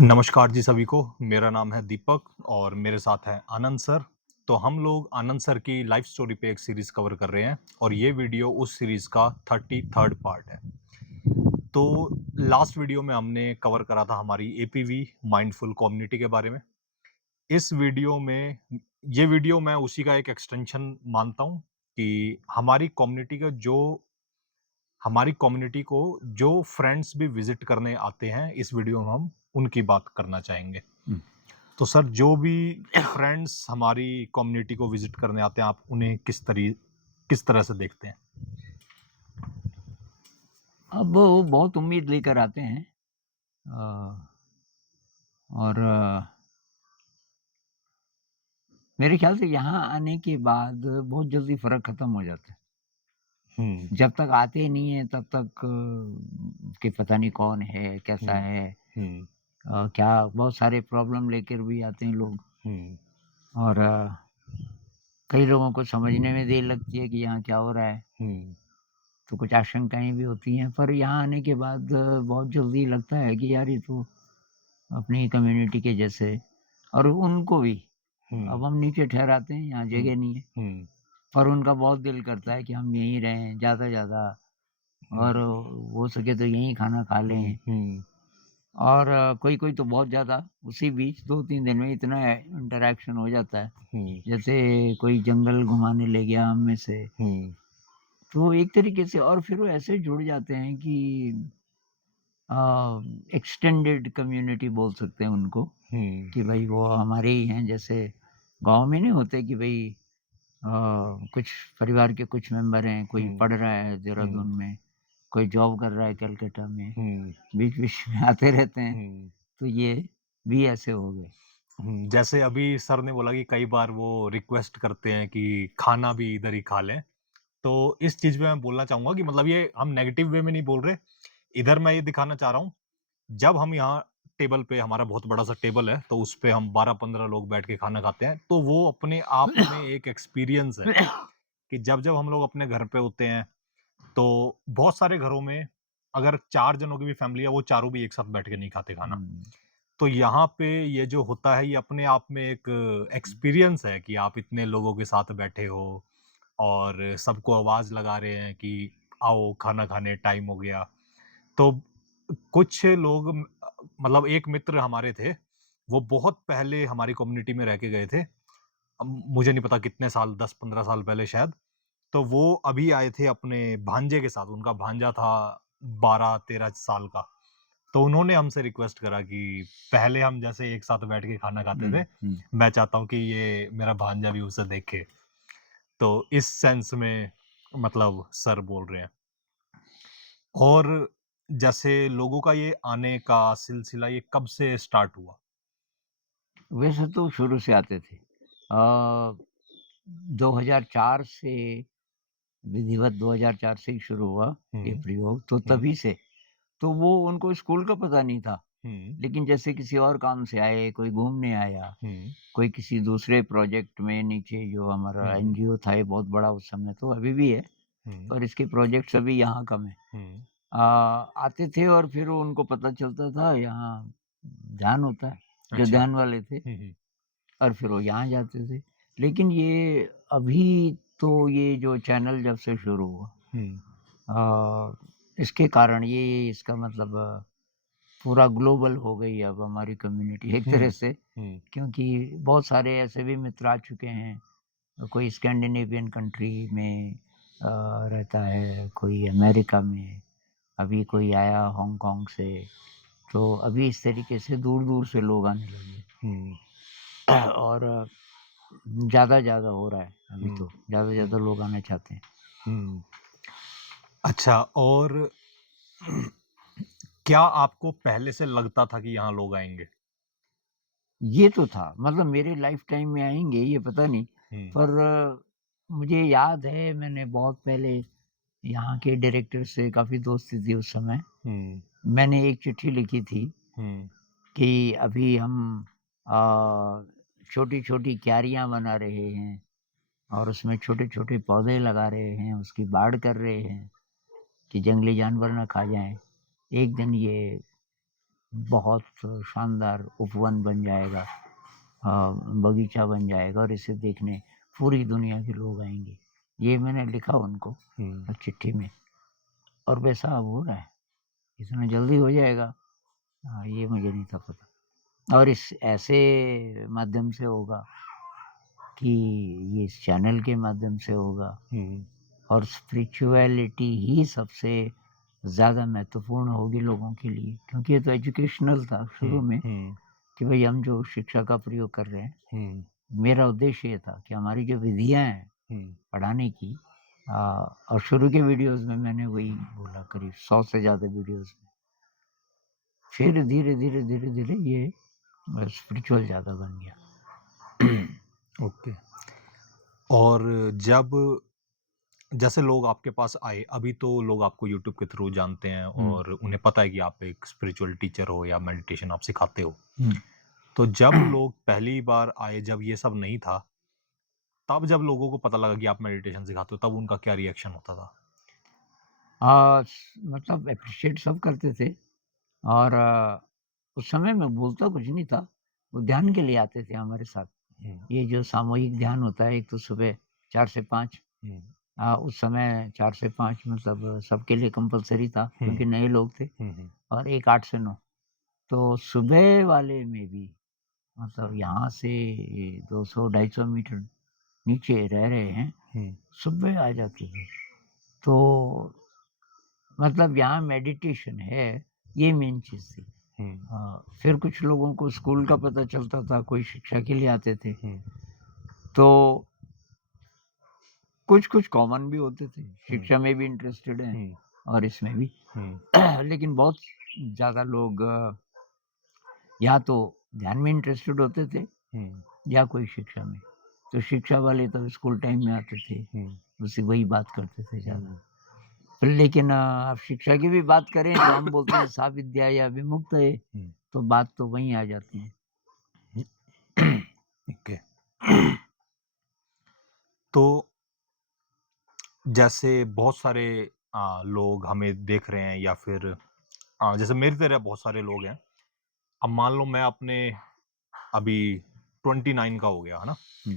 नमस्कार जी सभी को। मेरा नाम है दीपक और मेरे साथ हैं आनंद सर। तो हम लोग आनंद सर की लाइफ स्टोरी पे एक सीरीज कवर कर रहे हैं और ये वीडियो उस सीरीज का 33rd पार्ट है। तो लास्ट वीडियो में हमने कवर करा था हमारी एपीवी माइंडफुल कम्युनिटी के बारे में। इस वीडियो में ये वीडियो मैं उसी का एक एक्सटेंशन मानता हूँ कि हमारी कम्युनिटी को जो फ्रेंड्स भी विजिट करने आते हैं, इस वीडियो में हम उनकी बात करना चाहेंगे। तो सर, जो भी फ्रेंड्स हमारी कम्युनिटी को विजिट करने आते हैं, आप उन्हें किस तरह से देखते हैं? अब वो बहुत उम्मीद लेकर आते हैं और मेरे ख्याल से यहाँ आने के बाद बहुत जल्दी फ़र्क ख़त्म हो जाता है। हुँ, जब तक आते नहीं हैं तब तक कि पता नहीं कौन है, कैसा हुँ, है, हुँ, क्या बहुत सारे प्रॉब्लम लेकर भी आते हैं लोग हुँ, और कई लोगों को समझने में देर लगती है कि यहाँ क्या हो रहा है, हुँ, तो कुछ आशंकाएँ भी होती हैं। पर यहाँ आने के बाद बहुत जल्दी लगता है कि यार ये तो अपनी कम्युनिटी के जैसे और उनको भी हुँ, अब हम नीचे ठहराते हैं, यहाँ हुँ, जगह नहीं है, हुँ, पर उनका बहुत दिल करता है कि हम यहीं रहें ज़्यादा से ज़्यादा और हुँ, हो सके तो यहीं खाना खा हुँ, लें हुँ, और कोई-कोई तो बहुत ज़्यादा उसी बीच 2-3 दिन में इतना इंटरैक्शन हो जाता है, हुँ, जैसे कोई जंगल घुमाने ले गया हम में से, हुँ, तो एक तरीके से और फिर वो ऐसे जुड़ जाते हैं कि अ, एक्सटेंडेड कम्युनिटी बोल सकते हैं उनको, हुँ, कि भई वो हमारे ही हैं, जैसे गाँव में नहीं होते कि भई कुछ परिवार के कुछ मेंबर हैं, कोई हुँ, पढ़ रहा है हुँ, देहरादून में, कोई जॉब कर रहा है कलकत्ता में, हुँ, बीच-बीच में आते रहते हैं, हुँ, तो ये भी ऐसे हो गए। हुँ। जैसे अभी सर ने बोला कि कई बार वो रिक्वेस्ट करते हैं कि खाना भी इधर ही खा लें। तो इस चीज़ में मैं बोलना चाहूँगा कि मतलब ये हम नेगेटिव वे में नहीं बोल रहे। इधर मैं ये दिखाना चाह रहा हूँ, जब हम यहाँ टेबल पे, हमारा बहुत बड़ा-सा टेबल है, तो उसपे हम 12-15 लोग बैठ के खाना खाते हैं, तो वो अपने आप में एक एक्सपीरियंस है कि जब-जब हम लोग अपने घर पे होते हैं, तो बहुत सारे घरों में अगर 4 जनों की भी फैमिली है, वो चारों भी एक साथ बैठ के नहीं खाते खाना। हुँ, तो यहाँ पे ये जो होता है, ये अपने आप में एक एक्सपीरियंस है कि आप इतने लोगों के साथ बैठे हो और सबको आवाज़ लगा रहे हैं कि आओ खाना खाने टाइम हो गया। तो कुछ लोग मतलब एक मित्र हमारे थे, वो बहुत पहले हमारी कम्युनिटी में रह के गए थे। मुझे नहीं पता कितने साल, 10-15 साल पहले शायद। तो वो अभी आए थे अपने भांजे के साथ, उनका भांजा था 12-13 साल का। तो उन्होंने हमसे रिक्वेस्ट करा कि पहले हम जैसे एक साथ बैठ के खाना खाते हुँ, थे, हुँ। मैं चाहता हूँ कि ये मेरा भांजा भी उसे देखे। तो इस सेंस में मतलब सर बोल रहे हैं। और जैसे लोगों का ये आने का सिलसिला ये कब से स्टार्ट हुआ? वैसे तो शुरू से आते थे। 2004 से विधिवत 2004 से ही शुरू हुआ ये हुँ, प्रयोग, तो हुँ, तभी से। तो वो उनको स्कूल का पता नहीं था, हुँ, लेकिन जैसे किसी और काम से आए, कोई घूमने आया, हुँ, कोई किसी दूसरे प्रोजेक्ट में नीचे जो हमारा हुँ, एनजीओ था, ये बहुत बड़ा उस समय तो अभी भी है, हुँ, पर इसके प्रोजेक्ट्स अभी यहाँ कम हैं। हुँ, आते थे और फिर उनको पता चलता था यहाँ ध्यान होता है, जो अच्छा। ध्यान वाले थे हुँ, हुँ, और फिर वो यहाँ जाते थे। लेकिन ये अभी तो ये जो चैनल जब से शुरू हुआ हुँ, अ, इसके कारण ये इसका मतलब पूरा ग्लोबल हो गई अब हमारी कम्युनिटी एक तरह हुँ, से, हुँ, क्योंकि बहुत सारे ऐसे भी मित्र आ चुके हैं। कोई स्कैंडिनेवियन कंट्री में रहता है, कोई अमेरिका में, अभी कोई आया हांगकांग से, तो अभी इस तरीके से दूर-दूर से लोग आने लगे हुँ, और ज़्यादा हो रहा है अभी हुँ, तो, ज़्यादा से हुँ, ज़्यादा लोग आना चाहते हैं। हुँ। अच्छा, और क्या आपको पहले से लगता था कि यहाँ लोग आएँगे? ये तो था, मतलब मेरे लाइफ़ टाइम में आएँगे ये पता नहीं, हुँ, पर मुझे याद है मैंने बहुत पहले यहाँ के डायरेक्टर से काफ़ी दोस्ती थी उस समय। हुँ, मैंने एक चिट्ठी लिखी थी हुँ, कि अभी हम अ, छोटी-छोटी क्यारियाँ बना रहे हैं और उसमें छोटे-छोटे पौधे लगा रहे हैं, उसकी बाड़ कर रहे हैं कि जंगली जानवर ना खा जाएँ। एक दिन ये बहुत शानदार उपवन बन जाएगा, बगीचा बन जाएगा और इसे देखने पूरी दुनिया के लोग आएँगे। ये मैंने लिखा उनको हुँ, चिट्ठी में और वैसा अब हो रहा है। इतना जल्दी हो जाएगा, ये मुझे नहीं था पता और इस ऐसे माध्यम से होगा कि ये इस चैनल के माध्यम से होगा हुँ, और स्पिरिचुअलिटी ही सबसे ज़्यादा महत्वपूर्ण होगी लोगों के लिए क्योंकि ये तो एजुकेशनल था शुरू हुँ, में हुँ, कि भई हम जो शिक्षा का प्रयोग कर रहे हैं, हुँ, मेरा उद्देश्य ये था कि हमारी जो विधियाँ हैं हुँ, पढ़ाने की अ, और शुरू के वीडियोज़ में मैंने वही बोला करीब 100 से ज़्यादा वीडियोज़ में। फिर धीरे-धीरे ये स्पिरिचुअल ज़्यादा बन गया। ओके। और जब जैसे लोग आपके पास आए, अभी तो लोग आपको यूट्यूब के थ्रू जानते हैं हुँ, और उन्हें पता है कि आप एक स्पिरिचुअल टीचर हो या मेडिटेशन आप सिखाते हो। हुँ। तो जब लोग पहली बार आए, जब ये सब नहीं था, तब जब लोगों को पता लगा कि आप मेडिटेशन सिखाते हो, तब उनका क्या रिएक्शन होता था? मतलब एप्रिशिएट सब करते थे और उस समय मैं बोलता कुछ नहीं था। वो ध्यान के लिए आते थे हमारे साथ। हुँ, ये जो सामूहिक ध्यान होता है, एक तो सुबह 4 से 5 हुँ, उस समय 4 से 5 मतलब सबके लिए कंपल्सरी था हुँ, क्योंकि नए लोग थे हुँ, हुँ, और एक 8 से 9 तो सुबह वाले में भी मतलब यहाँ से 200-250 मीटर नीचे रह रहे हैं, हुँ, सुबह आ जाते थे। तो मतलब यहाँ मेडिटेशन है, ये मेन चीज़ थी। हुँ, फिर कुछ लोगों को स्कूल का पता चलता था, कोई शिक्षा के लिए आते थे। हुँ, तो कुछ-कुछ कॉमन भी होते थे, हुँ, शिक्षा में भी इंटरेस्टेड हैं हुँ, और इसमें भी। हुँ, लेकिन बहुत ज़्यादा लोग या तो ध्यान में इंटरेस्टेड होते थे हुँ, या कोई शिक्षा में। तो शिक्षा वाले तो स्कूल टाइम में आते थे, हुँ, उसी वही बात करते थे ज़्यादा। हुँ, फिर लेकिन आप शिक्षा की भी बात करें जो हम बोलते हैं सा विद्या या विमुक्त है, हुँ, तो बात तो वहीं आ जाती है। ओके। तो जैसे बहुत सारे लोग हमें देख रहे हैं या फिर जैसे मेरी तरह बहुत सारे लोग हैं। अब मान लो मैं अपने अभी 29 का हो गया, है ना? हुँ,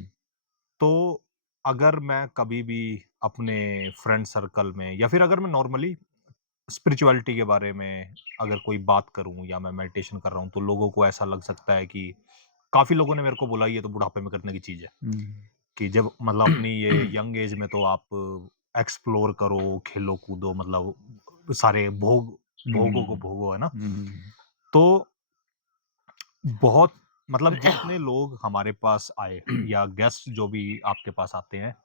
तो अगर मैं कभी भी अपने फ्रेंड सर्कल में या फिर अगर मैं नॉर्मली स्पिरिचुअलिटी के बारे में अगर कोई बात करूँ या मैं मेडिटेशन कर रहा हूँ, तो लोगों को ऐसा लग सकता है कि काफ़ी लोगों ने मेरे को बोला ये तो बुढ़ापे में करने की चीज़ है। हुँ। कि जब मतलब अपनी ये यंग एज में तो आप एक्सप्लोर करो, खेलो-कूदो मतलब सारे हुँ, भोगों को हुँ, भोगो, है ना? हुँ। तो बहुत मतलब जितने लोग हमारे पास आए या गेस्ट जो भी आपके पास आते हैं,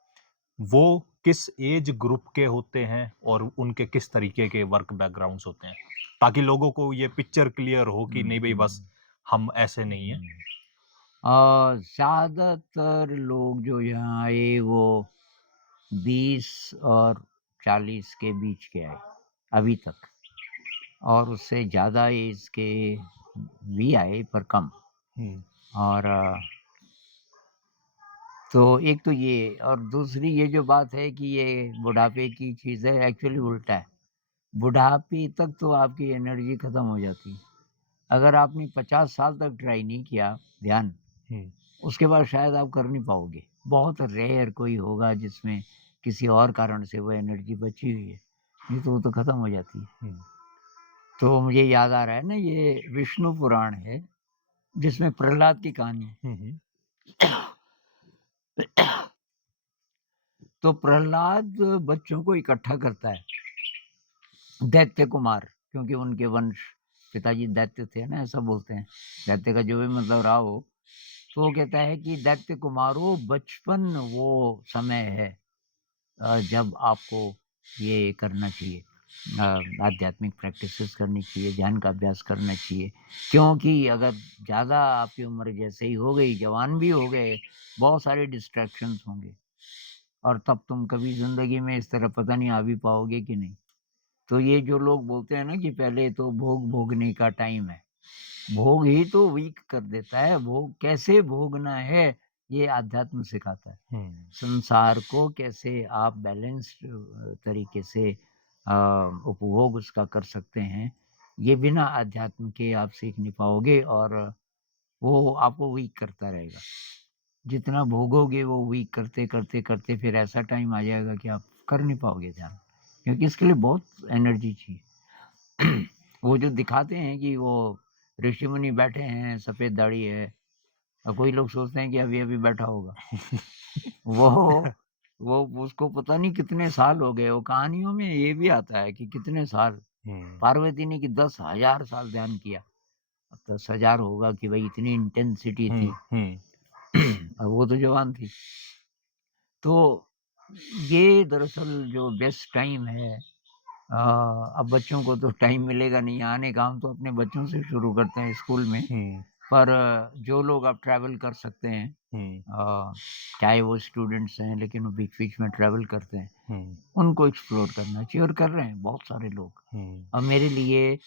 वो किस एज ग्रुप के होते हैं और उनके किस तरीके के वर्क बैकग्राउंड्स होते हैं? ताकि लोगों को ये पिक्चर क्लियर हो कि हुँ, नहीं भई बस हुँ, हम ऐसे नहीं हैं। हुँ। ज़्यादातर लोग जो यहाँ आए वो 20 और 40 के बीच के आए, अभी तक और उससे ज़्यादा एज के भी आए पर कम हुँ, और तो एक तो ये और दूसरी ये जो बात है कि ये बुढ़ापे की चीज़ है एक्चुअली उल्टा है। बुढ़ापे तक तो आपकी एनर्जी खत्म हो जाती है। अगर आपने 50 साल तक ट्राई नहीं किया ध्यान, हुँ, उसके बाद शायद आप कर नहीं पाओगे। बहुत रेयर कोई होगा जिसमें किसी और कारण से वो एनर्जी बची हुई है, नहीं तो वो तो खत्म हो जाती है। हुँ, तो मुझे याद आ रहा है ना ये विष्णु पुराण है, जिसमें प्रहलाद की कहानी है। हुँ, हुँ, तो प्रहलाद बच्चों को इकट्ठा करता है, दैत्य कुमार क्योंकि उनके वंश पिताजी दैत्य थे ना ऐसा बोलते हैं। दैत्य का जो भी मतलब रहा हो, तो वो कहता है कि दैत्य कुमारों बचपन वो समय है जब आपको ये करना चाहिए आध्यात्मिक प्रैक्टिसेस करनी चाहिए, ध्यान का अभ्यास करना चाहिए। क्योंकि अगर ज़्यादा आपकी उम्र जैसे ही हो गई, जवान भी हो गए, बहुत सारे डिस्ट्रैक्शंस होंगे और तब तुम कभी ज़िंदगी में इस तरह पता नहीं आ भी पाओगे कि नहीं। तो ये जो लोग बोलते हैं ना कि पहले तो भोग भोगने का टाइम है, भोग ही तो वीक कर देता है, भोग कैसे भोगना है, ये अध्यात्म सिखाता है। हुँ, संसार को कैसे आप बैलेंस्ड तरीके से उपभोग उसका कर सकते हैं, ये बिना अध्यात्म के आप सीख नहीं पाओगे और वो आपको वीक करता रहेगा। जितना भोगोगे वो वीक करते, करते, करते फिर ऐसा टाइम आ जाएगा कि आप कर नहीं पाओगे ध्यान। क्योंकि इसके लिए बहुत एनर्जी चाहिए। वो जो दिखाते हैं कि वो ऋषि-मुनि बैठे हैं, सफ़ेद दाढ़ी है और कोई लोग सोचते हैं कि अभी-अभी बैठा होगा। वो वो उसको पता नहीं कितने साल हो गए, वो कहानियों में ये भी आता है कि कितने साल, हुँ, पार्वती ने कि 10,000 साल ध्यान किया। अब 10,000 होगा कि भई इतनी इंटेंसिटी हुँ, थी हुँ, और वो तो जवान थी। तो ये दरअसल जो बेस्ट टाइम है अब बच्चों को तो टाइम मिलेगा नहीं आने का, हम तो अपने बच्चों से शुरू करते हैं स्कूल में। हुँ, पर जो लोग अब ट्रैवल कर सकते हैं हुँ, चाहे वो स्टूडेंट्स हैं लेकिन वो बीच-बीच में ट्रैवल करते हैं, हुँ, उनको एक्सप्लोर करना चाहिए और कर रहे हैं बहुत सारे लोग। हुँ, अब मेरे लिए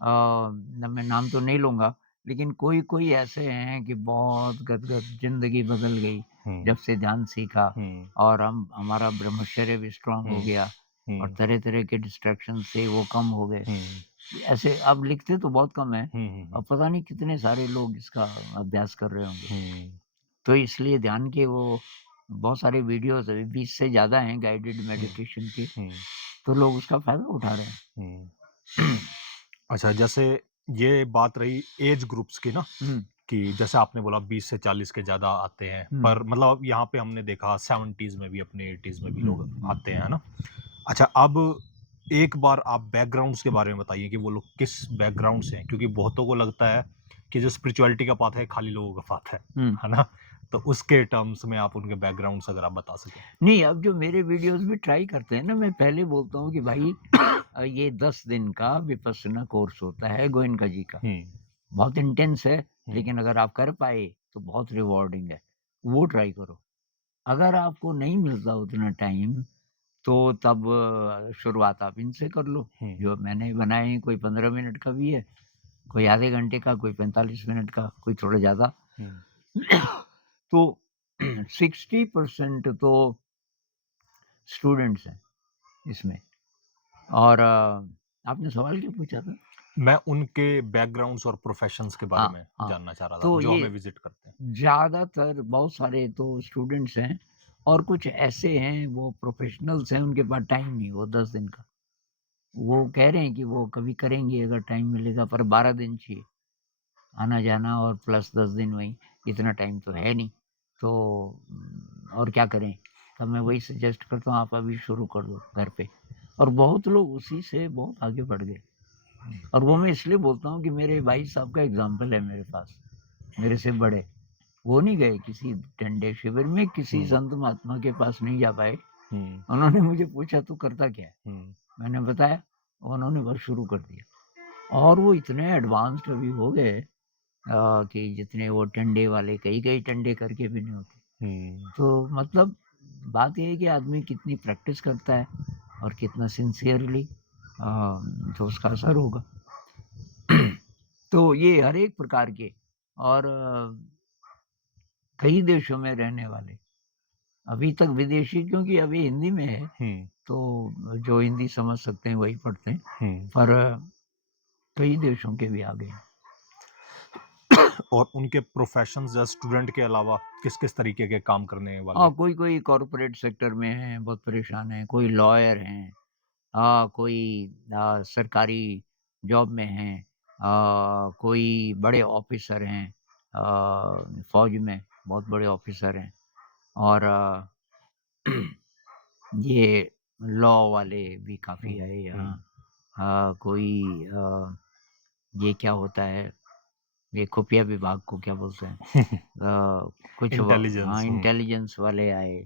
मैं नाम तो नहीं लूँगा, लेकिन कोई-कोई ऐसे हैं कि बहुत गदगद ज़िंदगी बदल गई, हुँ, जब से ध्यान सीखा हुँ, और हम हमारा ब्रह्मचर्य भी स्ट्रॉन्ग हो हुँ, गया और हुँ, तरह-तरह के डिस्ट्रैक्शन थे वो कम हो गए। हुँ, ऐसे अब लिखते तो बहुत कम हैं, हुँ, हुँ, हुँ, अब पता नहीं कितने सारे लोग इसका अभ्यास कर रहे होंगे। हुँ, तो इसलिए ध्यान के वो बहुत सारे वीडियोज़ अभी 20 से ज़्यादा हैं गाइडेड हुँ, मेडिटेशन के, हुँ, तो लोग उसका फ़ायदा उठा रहे हैं। हुँ। अच्छा, जैसे ये बात रही एज ग्रुप्स की ना, हुँ, कि जैसे आपने बोला 20 से 40 के ज़्यादा आते हैं, हुँ, पर मतलब यहाँ पे हमने देखा 70s में भी, अपने 80s में भी हुँ, लोग हुँ। आते हैं, है ना? अच्छा, अब एक बार आप बैकग्राउंड्स के बारे में बताइए कि वो लोग किस बैकग्राउंड से हैं? क्योंकि बहुतों को लगता है कि जो स्पिरिचुअलिटी का पाथ है, खाली लोगों का पाथ हुँ। है ना? तो उसके टर्म्स में आप उनके बैकग्राउंड्स अगर आप बता सकें। नहीं, अब जो मेरे वीडियोज़ भी ट्राई करते हैं ना, मैं पहले बोलता हूँ कि भाई ये 10 दिन का विपस्सना कोर्स होता है गोएनका जी का। हुँ, बहुत इंटेंस है, हुँ, लेकिन अगर आप कर पाए, तो बहुत रिवार्डिंग है। वो ट्राई करो। अगर आपको नहीं मिलता उतना टाइम, तो तब शुरुआत आप इनसे कर लो। हुँ, जो मैंने बनाए हैं, कोई 15 मिनट का भी है, कोई आधे घंटे का, कोई 45 मिनट का, कोई थोड़ा ज़्यादा। हुँ। तो 60% तो स्टूडेंट्स हैं इसमें और आपने सवाल क्या पूछा था? मैं उनके बैकग्राउंड्स और प्रोफेशंस के बारे हाँ, में हाँ। जानना चाह रहा था, तो जो ये हमें विज़िट करते हैं। ज़्यादातर बहुत सारे तो स्टूडेंट्स हैं और कुछ ऐसे हैं वो प्रोफ़ेशनल्स हैं, उनके पास टाइम नहीं, वो 10 दिन का। वो कह रहे हैं कि वो कभी करेंगे अगर टाइम मिलेगा पर 12 दिन चाहिए, आना-जाना और प्लस 10 दिन वहीं, इतना टाइम तो है नहीं। तो और क्या करें? तब मैं वही सजेस्ट करता हूँ आप अभी शुरू कर दो घर पे और बहुत लोग उसी से बहुत आगे बढ़ गए। और वो मैं इसलिए बोलता हूँ कि मेरे भाई साहब का एग्ज़ाम्पल है मेरे पास, मेरे से बड़े। वो नहीं गए किसी डंडे शिविर में, किसी हुँ, संत महात्मा के पास नहीं जा पाए। हुँ, उन्होंने मुझे पूछा तू करता क्या है? हुँ, मैंने बताया, उन्होंने बस शुरू कर दिया। और वो इतने एडवांस्ड अभी हो गए कि जितने वो टंडे वाले कई-कई टंडे करके भी नहीं होते। हुँ। तो मतलब बात ये है कि आदमी कितनी प्रैक्टिस करता है और कितना सिंसियरली तो उसका असर होगा। तो ये हर एक प्रकार के और कई देशों में रहने वाले, अभी तक विदेशी क्योंकि अभी हिंदी में है, हुँ, तो जो हिंदी समझ सकते हैं वही पढ़ते हैं। हुँ। पर कई देशों के भी आ गए हैं। और उनके प्रोफ़ेशंस या स्टूडेंट के अलावा किस-किस तरीके के काम करने वाले? कोई-कोई कॉर्पोरेट सेक्टर में हैं, बहुत परेशान हैं, कोई लॉयर हैं, कोई सरकारी जॉब में हैं, कोई बड़े ऑफ़िसर हैं, फ़ौज में बहुत बड़े ऑफ़िसर हैं और ये लॉ वाले भी काफ़ी हुँ, आए हुँ। यहाँ। कोई ये क्या होता है, ये खुफिया विभाग को क्या बोलते हैं? कुछ व हाँ, इंटेलिजेंस। हुँ, इंटेलिजेंस वाले आए,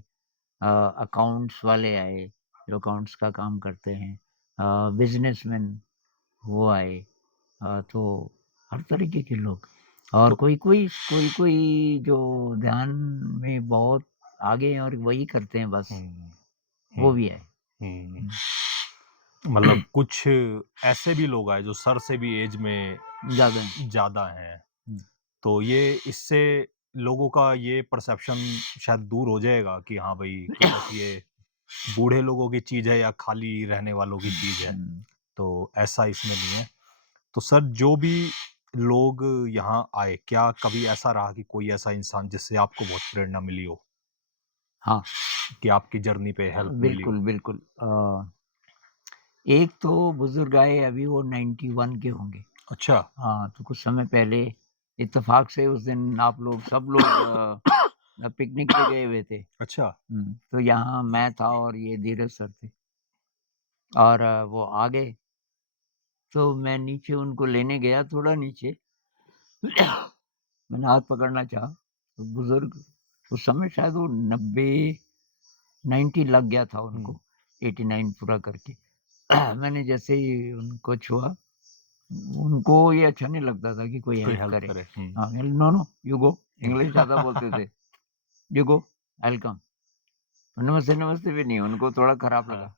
अकाउंट्स वाले आए, जो अकाउंट्स का काम करते हैं। बिज़नेसमैन वो आए। तो हर तरीके के लोग और तो कोई-कोई जो ध्यान में बहुत आगे हैं और वही करते हैं बस, हुँ, वो हुँ, भी आए। हुँ। हुँ। मतलब कुछ ऐसे भी लोग आए जो सर से भी ऐज में ज़्यादा है। ज़्यादा हैं। हुँ। तो ये इससे लोगों का ये परसेप्शन शायद दूर हो जाएगा कि हाँ भाई, कि बस ये बूढ़े लोगों की चीज़ है या खाली रहने वालों की हुँ, चीज़ है। हुँ, तो ऐसा इसमें नहीं है। तो सर जो भी लोग यहाँ आए, क्या कभी ऐसा रहा कि कोई ऐसा इंसान जिससे आपको बहुत प्रेरणा मिली हो, हाँ, कि आपकी जर्नी पे हेल्प मिली हो? बिल्कुल, बिल्कुल। एक तो बुज़ुर्ग आए, अभी वो 91 के होंगे। अच्छा, हाँ, तो कुछ समय पहले इत्तेफ़ाक से उस दिन आप लोग सब लोग पिकनिक पे गए हुए थे। अच्छा। तो यहाँ मैं था और ये धीरज सर थे और वो आ गए, तो मैं नीचे उनको लेने गया थोड़ा नीचे। मैंने हाथ पकड़ना चाहा, तो बुज़ुर्ग उस समय शायद वो 90 90 लग गया था हुँ, उनको, 89 पूरा करके। मैंने जैसे ही उनको छुआ, उनको ये अच्छा नहीं लगता था कि कोई कोई हेल्प हेल्प करे। करे। हुँ। हाँ, no, no, you go, English ज़्यादा बोलते थे। You go, I will come. नमस्ते, नमस्ते भी नहीं, उनको थोड़ा खराब हाँ। लगा।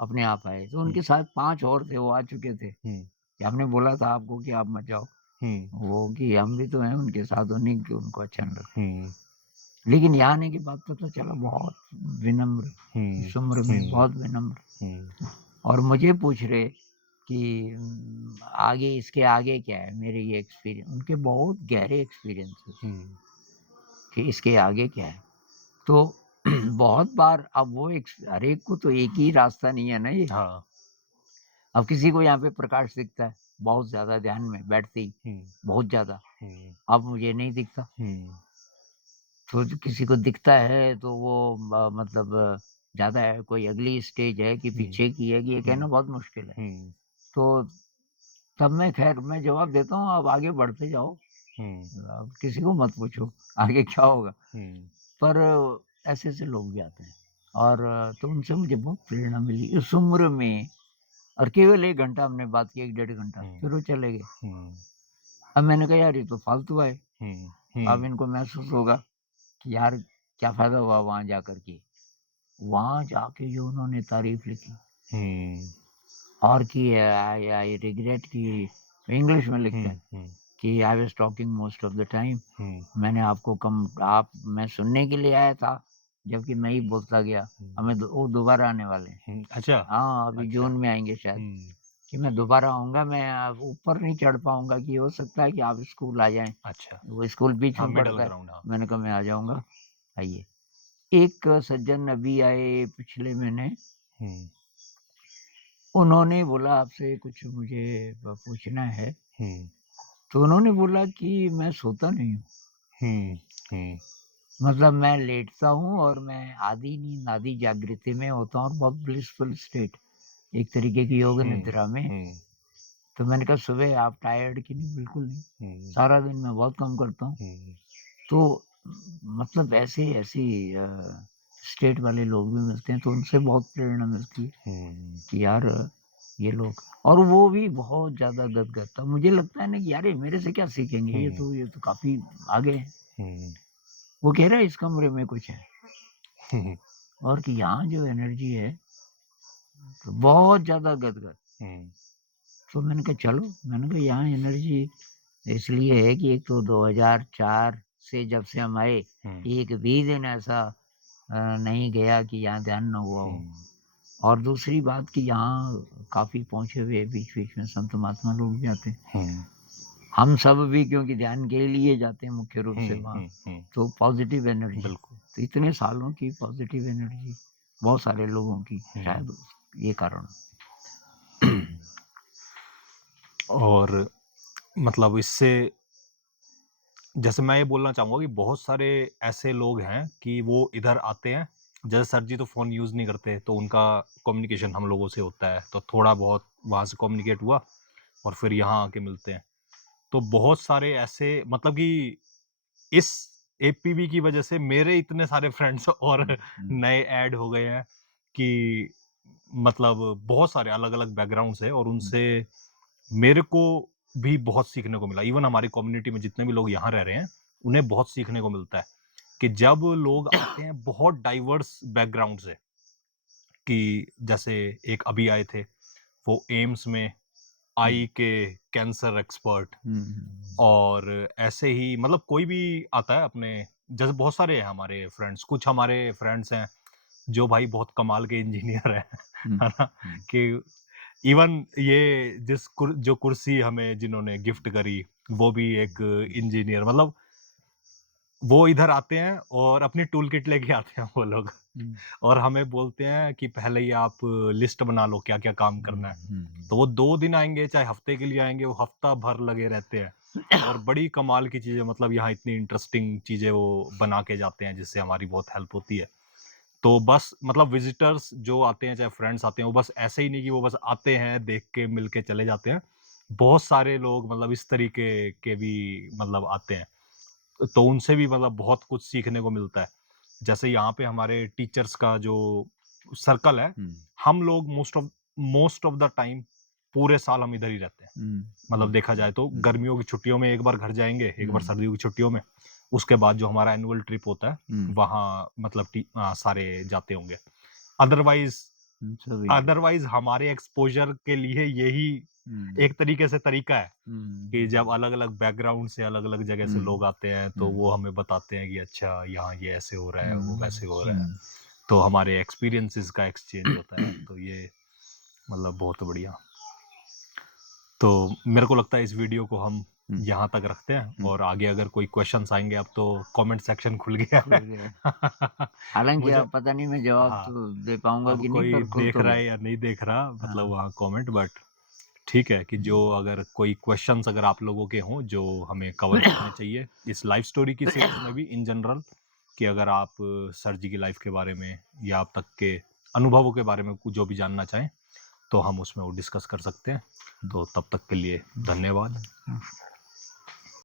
अपने आप आए, तो हुँ, उनके साथ 5 और थे, वो आ चुके थे, हुँ, कि हमने बोला था आपको कि आप मत जाओ। हुँ, वो कि हम भी तो हैं उनके साथ, उन्हीं कि उनको अच्छा नहीं लगता। हुँ, लेकिन यहाँ आने के बाद पता चला बहुत विनम्र, हुँ, इस उम्र में हुँ, बहुत विनम्र, हुँ, और मुझे पूछ रहे कि आगे इसके आगे क्या है? मेरे ये एक्सपीरियंस, उनके बहुत गहरे एक्सपीरियंसेस हुँ, कि इसके आगे क्या है? तो बहुत बार अब वो एक, हर एक को तो एक ही रास्ता नहीं है ना ये। हाँ। अब किसी को यहाँ पे प्रकाश दिखता है, बहुत ज़्यादा ध्यान में बैठते ही, हुँ, बहुत ज़्यादा। हुँ, अब मुझे नहीं दिखता। हुँ, तो जो किसी को दिखता है तो वो मतलब ज़्यादा है, कोई अगली स्टेज है कि हुँ, पीछे की है, कि ये कहना हुँ, बहुत मुश्किल है। हुँ, तो तब मैं, ख़ैर मैं जवाब देता हूँ, आप आगे बढ़ते जाओ, हुँ, अब किसी को मत पूछो आगे क्या होगा। हुँ, पर ऐसे-ऐसे लोग भी आते हैं, और तो उनसे मुझे बहुत प्रेरणा मिली इस उम्र में, और केवल 1 घंटा हमने बात की, 1 डेढ़ घंटा, हुँ, फिर वो चले गए। हुँ, अब मैंने कहा यार ये तो फालतू आए, हुँ, अब हुँ, इनको महसूस होगा कि यार क्या फ़ायदा हुआ वहाँ जाकर के। वहाँ जाके जो उन्होंने तारीफ़ लिखी, हुँ, और कि आई आई रिग्रेट, कि इंग्लिश में लिखते हैं हुँ, हुँ, कि I was talking most of the time. हुँ, मैंने आपको कम, आप, मैं सुनने के लिए आया था, जबकि मैं ही बोलता गया। हुँ, हमें वो दोबारा आने वाले हैं। हुँ, अच्छा, हाँ, अभी अच्छा, जून में आएँगे शायद, हुँ, कि मैं दोबारा आऊँगा, मैं अब ऊपर नहीं चढ़ पाऊँगा, कि हो सकता है कि आप स्कूल आ जाएँ। अच्छा, वो स्कूल बीच हाँ, में मिडल पड़ता है। ग्राउंड हाँ, मैंने कहा मैं आ जाऊँगा, आइए। एक सज्जन अभी आए पिछले महीने, हुँ, उन्होंने बोला आपसे कुछ मुझे पूछना है। हुँ, तो उन्होंने बोला कि मैं सोता नहीं हूँ। हुँ, हुँ, मतलब मैं लेटता हूँ और मैं आधी नींद, आधी जागृति में होता हूँ, और बहुत ब्लिसफुल स्टेट, एक तरीके की योग हुँ, निद्रा में। हुँ, तो मैंने कहा सुबह आप टायर्ड की नहीं? बिल्कुल नहीं। हुँ, सारा दिन मैं बहुत काम करता हूँ। हुँ, तो मतलब ऐसे ऐसी स्टेट वाले लोग भी मिलते हैं, तो उनसे बहुत प्रेरणा मिलती है हुँ, कि यार ये लोग, और वो भी बहुत ज़्यादा गदगद था। मुझे लगता है ना कि यार ये मेरे से क्या सीखेंगे? हुँ, ये तो काफ़ी आगे हैं। हुँ, वो कह रहा है इस कमरे में कुछ है, हुँ, और कि यहाँ जो एनर्जी है, तो बहुत ज़्यादा गदगद। हुँ, तो मैंने कहा चलो, मैंने कहा यहाँ एनर्जी इसलिए है कि एक तो 2004 से जब से हम आए, हुँ, एक भी दिन ऐसा नहीं गया कि यहाँ ध्यान ना हुआ हो। हुँ, और दूसरी बात कि यहाँ काफ़ी पहुँचे हुए बीच-बीच में संत महात्मा लोग भी आते हैं। हुँ, हम सब भी क्योंकि ध्यान के लिए जाते हैं मुख्य रूप से हुँ, वहाँ, हुँ, हुँ, तो पॉज़िटिव एनर्जी, बिल्कुल। तो इतने सालों की पॉज़िटिव एनर्जी, बहुत सारे लोगों की, हुँ, शायद ये कारण। और मतलब इससे जैसे मैं ये बोलना चाहूँगा कि बहुत सारे ऐसे लोग हैं कि वो इधर आते हैं, जैसे सर जी तो फ़ोन यूज़ नहीं करते, तो उनका कम्युनिकेशन हम लोगों से होता है, तो थोड़ा बहुत वहाँ से कम्युनिकेट हुआ और फिर यहाँ आके मिलते हैं। तो बहुत सारे ऐसे मतलब कि इस एपीवी की वजह से मेरे इतने सारे फ्रेंड्स और हुँ, हुँ, नए ऐड हो गए हैं कि मतलब बहुत सारे अलग-अलग बैकग्राउंड से और हुँ, उनसे मेरे को भी बहुत सीखने को मिला। इवन हमारी कम्युनिटी में जितने भी लोग यहाँ रह रहे हैं, उन्हें बहुत सीखने को मिलता है कि जब लोग आते हैं बहुत डाइवर्स बैकग्राउंड से कि जैसे एक अभी आए थे, वो एम्स में हुँ, आई के कैंसर एक्सपर्ट हुँ, हुँ, और ऐसे ही मतलब कोई भी आता है अपने जैसे बहुत सारे हैं हमारे फ्रेंड्स, कुछ हमारे फ्रेंड्स हैं जो भाई बहुत कमाल के इंजीनियर हैं, हुँ, है ना? हुँ, कि इवन ये जो कुर्सी हमें जिन्होंने गिफ्ट करी, वो भी एक इंजीनियर, मतलब वो इधर आते हैं और अपनी टूल किट लेके आते हैं वो लोग। हुँ, और हमें बोलते हैं कि पहले ही आप लिस्ट बना लो क्या-क्या काम हुँ, करना है। हुँ, तो वो 2 दिन आएँगे, चाहे हफ्ते के लिए आएँगे, वो हफ्ता भर लगे रहते हैं। और बड़ी कमाल की चीज़ें, मतलब यहाँ इतनी इंटरेस्टिंग चीज़ें वो बना के जाते हैं, जिससे हमारी बहुत हेल्प होती है। तो बस मतलब विज़िटर्स जो आते हैं, चाहे फ्रेंड्स आते हैं, वो बस ऐसे ही नहीं कि वो बस आते हैं, देख के, मिल के चले जाते हैं। बहुत सारे लोग मतलब इस तरीके के भी मतलब आते हैं। तो उनसे भी मतलब बहुत कुछ सीखने को मिलता है। जैसे यहाँ पे हमारे टीचर्स का जो सर्कल है, हुँ, हम लोग मोस्ट ऑफ द टाइम पूरे साल हम इधर ही रहते हैं। हुँ, मतलब हुँ, देखा जाए तो हुँ, गर्मियों की छुट्टियों में एक बार घर जाएँगे, एक बार हुँ, सर्दियों की छुट्टियों में। उसके बाद जो हमारा एनुअल ट्रिप होता है, हुँ, वहाँ मतलब सारे जाते होंगे। अदरवाइज़ सभी अदरवाइज़ हमारे एक्सपोज़र के लिए यही हुँ, एक तरीके से तरीका है कि जब हुँ, अलग-अलग बैकग्राउंड से, अलग-अलग जगह से हुँ, लोग आते हैं, तो हुँ, वो हमें बताते हैं कि अच्छा यहाँ ये ऐसे हो रहा है, वो हुँ, वैसे हो रहा है। हुँ, तो हमारे एक्सपीरियंसेस का एक्सचेंज होता है, तो ये मतलब बहुत बढ़िया। तो मेरे को लगता है इस वीडियो को हम हुँ, यहाँ तक रखते हैं, हुँ, और आगे अगर कोई क्वेश्चंस आएँगे, अब तो कमेंट सेक्शन खुल गया खुल है। गया। हालाँकि मुझे अब पता नहीं मैं जवाब हाँ, तो दे पाऊँगा अब कि नहीं, कोई पर खुल देख तो रहा गया। है या नहीं देख रहा, मतलब हाँ, वहाँ कमेंट, बट ठीक है कि जो हुँ, अगर कोई क्वेश्चंस अगर आप लोगों के हों, जो हमें कवर करने चाहिए इस लाइफ स्टोरी की सीरीज़ में भी इन जनरल, कि अगर आप सर जी की लाइफ के बारे में या अब तक के अनुभवों के बारे में जो भी जानना चाहें, तो हम उसमें वो डिस्कस कर सकते हैं। हुँ, तो तब तक के लिए धन्यवाद। हुँ।